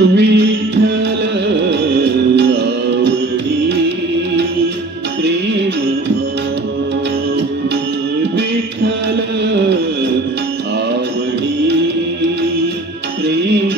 विठ्ठल आवडी प्रेम विठ्ठल आवडी प्रेम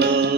Amen.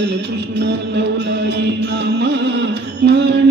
कृष्ण लवलाई नामा